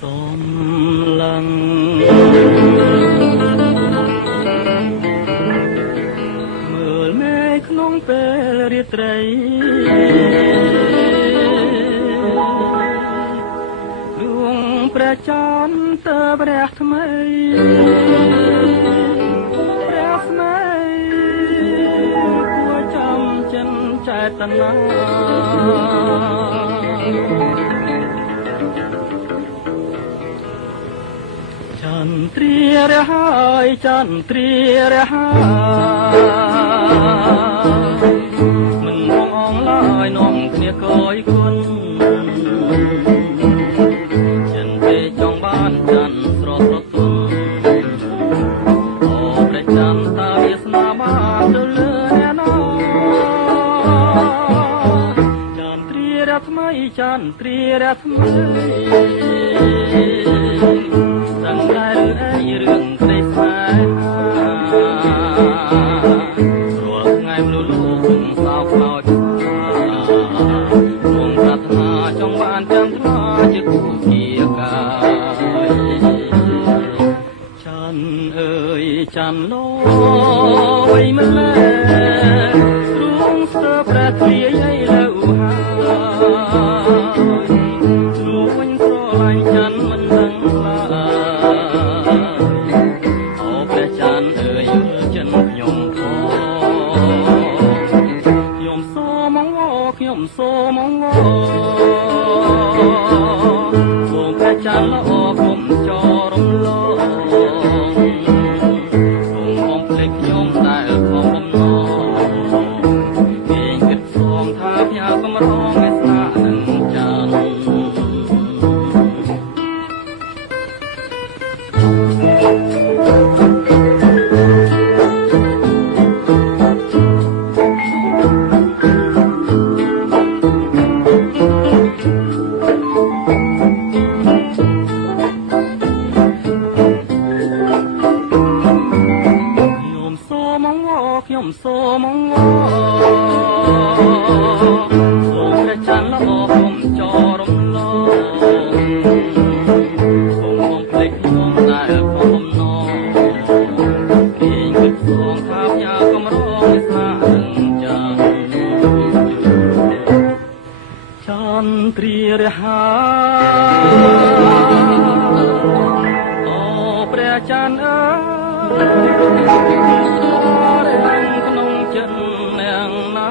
សូមឡើងមើលមេឃក្នុងពេលរាត្រីដួងព្រះច័ន្ទទៅព្រះថ្មីព្រះស្មីគួរចាំចិនចេតនាចន្ទ្រារហើយចន្ទ្រារហើយមិនងងអងឡើយនាំគ្នាកយគុណចិនទេចង់បានចន្ទស្រស់ស្រទន់អូព្រះចន្ទតាវាសនាបានទៅលើអ្នកណោចន្ទ្រារថ្មីចន្ទ្រារថ្មីទាំងតែរឿងក្តីស្នេហារាល់ថ្ងៃមនុស្សលោកសោកខ្លោចរងប្រាថ្នាចង់បានចាំថ្លាជាគូជាកាយច័ន្ទអើយច័ន្ទលោវៃមិនលែទ្រង់ស្ទើរព្រះទ្វាយលើហើយលោកវិញស្រឡាញ់ច័ន្ទមិនដឹងឡើយខ្ញុំសូមអងវសូមព្រះច័ន្ទល្អគុំចរំលងសូមបំភ្លេចខ្ញុំដែលខំបំណងគេគិតសងថាផ្ញើកំរងឯស្នានឹងច័ន្ទខ្ញុំសូមអងវសូមព្រះច័ន្ទល្អគុំចរំលងសូមបំភ្លេចខ្ញុំដែលខំបំណងគេគិតសងថាផ្ញើកំរងឯស្នានឹងច័ន្ទចន្ទ្រារហើយអូព្រះច័ន្ទអើយក្នុងចិត្តអ្នកណា